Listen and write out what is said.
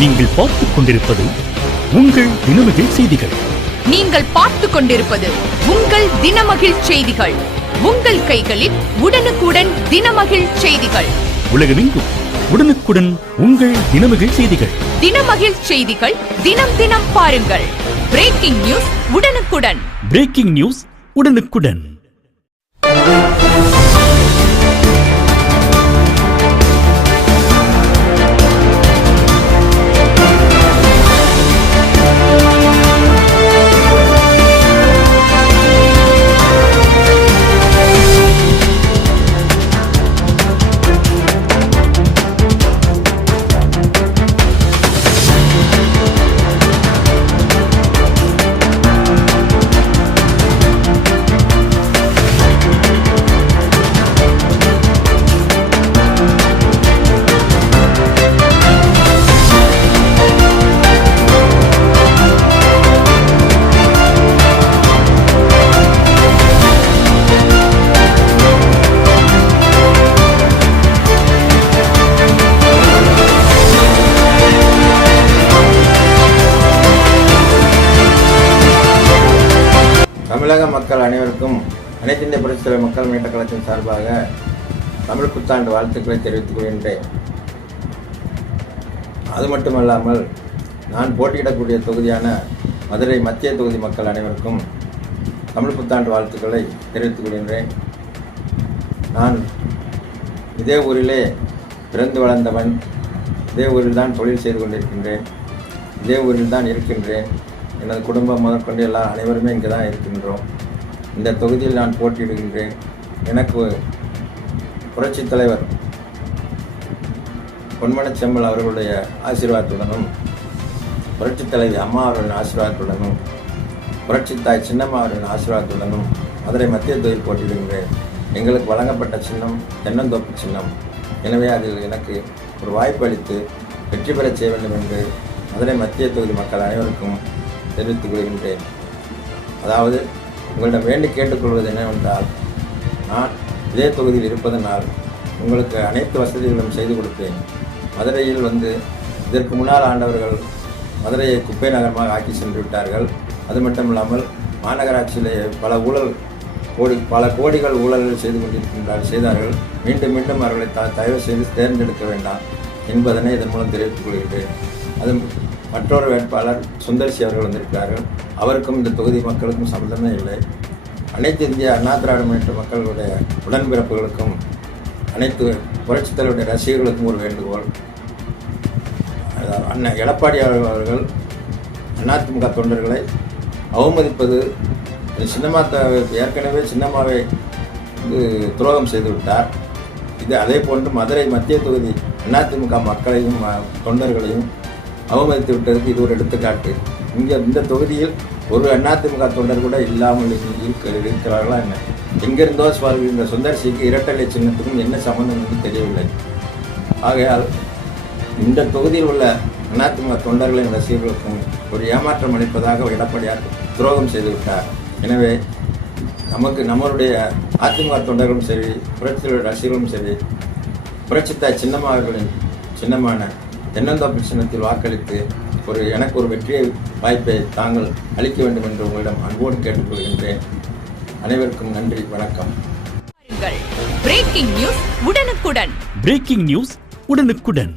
நீங்கள் பார்த்துக் கொண்டிருப்பது உங்கள் தினமகிழ் செய்திகள். நீங்கள் பார்த்துக் கொண்டிருப்பது உங்கள் தினமகிழ் செய்திகள். உங்கள் கைகளில் உடனுக்குடன் தினமகிழ் செய்திகள். உலகமெங்கும் உடனுக்குடன் உங்கள் தினமகிழ் செய்திகள். தினமகிழ் செய்திகள் தினம் தினம் பாருங்கள். பிரேக்கிங் நியூஸ் உடனுக்குடன். பிரேக்கிங் நியூஸ் உடனுக்குடன். தமிழக மக்கள் அனைவருக்கும் அனைத்து இந்திய புரட்சித் தலைவர் மக்கள் முன்னேற்ற கழகத்தின் சார்பாக தமிழ் புத்தாண்டு வாழ்த்துக்களை தெரிவித்துக் கொள்கின்றேன். அது மட்டுமல்லாமல் நான் போட்டியிடக்கூடிய தொகுதியான மதுரை மத்திய தொகுதி மக்கள் அனைவருக்கும் தமிழ் புத்தாண்டு வாழ்த்துக்களை தெரிவித்துக் கொள்கின்றேன். நான் இதே ஊரிலே பிறந்து வளர்ந்தவன், இதே ஊரில் தான் தொழில் செய்து கொண்டிருக்கின்றேன், இதே ஊரில் தான் இருக்கின்றேன். எனது குடும்பம் முதற்கொண்டு எல்லாம் அனைவருமே இங்கே தான் இருக்கின்றோம். இந்த தொகுதியில் நான் போட்டியிடுகின்றேன். எனக்கு புரட்சித் தலைவர் பொன்மனச் செம்மல் அவர்களுடைய ஆசீர்வாதத்துடனும், புரட்சித் தலைவி அம்மா அவர்களின் ஆசீர்வாதத்துடனும், புரட்சித் தாய் சின்னம்மா அவர்களின் ஆசீர்வாதத்துடனும் மதுரை மத்திய தொகுதியில் போட்டியிடுகின்றேன். எங்களுக்கு வழங்கப்பட்ட சின்னம் தென்னந்தோப்பு சின்னம். எனவே அதில் எனக்கு ஒரு வாய்ப்பு அளித்து வெற்றி பெறச் செய்ய வேண்டும் என்று மதுரை மத்திய தொகுதி மக்கள் அனைவருக்கும் தெரிவித்துக் கொள்கின்றேன். அதாவது உங்களிடம் வேண்டி கேட்டுக்கொள்வது என்னவென்றால், நான் இதே தொகுதியில் இருப்பதனால் உங்களுக்கு அனைத்து வசதிகளும் செய்து கொடுப்பேன். மதுரையில் இதற்கு முன்னால் ஆண்டவர்கள் மதுரையை குப்பை நகரமாக ஆக்கி சென்று விட்டார்கள். அது மட்டும் இல்லாமல் மாநகராட்சியிலே பல கோடிகள் ஊழல்கள் செய்தார்கள். மீண்டும் மீண்டும் அவர்களை தயவு செய்து தேர்ந்தெடுக்க வேண்டாம் என்பதனை இதன் மூலம் தெரிவித்துக் கொள்கிறேன். அது மற்றொரு வேட்பாளர் சுந்தர்சி அவர்கள் வந்திருக்கிறார்கள். அவருக்கும் இந்த தொகுதி மக்களுக்கும் சம்பந்தமே இல்லை. அனைத்து இந்திய அண்ணா திராவிட முன்னேற்ற மக்களுடைய உடன்பிறப்புகளுக்கும் அனைத்து புரட்சித் தலைவருடைய ரசிகர்களுக்கும் ஒரு வேண்டுகோள். அண்ணன் எடப்பாடி அவர்கள் அதிமுக தொண்டர்களை அவமதிப்பது, ஏற்கனவே சின்னம்மாவை துரோகம் செய்துவிட்டார். இது அதே போன்று மதுரை மத்திய தொகுதி அதிமுக மக்களையும் தொண்டர்களையும் அவமதித்து விட்டதுக்கு இது ஒரு எடுத்துக்காட்டு. இந்த தொகுதியில் ஒரு அதிமுக தொண்டர் கூட இல்லாமல் இருக்கிறார்களா என்ன? எங்கிருந்தோ இந்த சுந்தர்சிக்கு இரட்டலை சின்னத்துக்கும் என்ன சம்பந்தம் என்று தெரியவில்லை. ஆகையால் இந்த தொகுதியில் உள்ள அதிமுக தொண்டர்களின் ரசிகர்களுக்கும் ஒரு ஏமாற்றம் அளிப்பதாக எடப்பாடியார் துரோகம் செய்துவிட்டார். எனவே நம்மளுடைய அதிமுக தொண்டர்களும் சரி, புரட்சித் ரசிகர்களும் சரி, புரட்சித்தாய் சின்னம்மா அவர்களின் சின்னமான தென்னந்தோப்பு சின்னத்தில் வாக்களித்து எனக்கு ஒரு வெற்றி வாய்ப்பை தாங்கள் அளிக்க வேண்டும் என்று உங்களிடம் அன்போடு கேட்டுக்கொள்கின்றேன். அனைவருக்கும் நன்றி, வணக்கம். பிரேக்கிங் நியூஸ் உடனுக்குடன். பிரேக்கிங் நியூஸ் உடனுக்குடன்.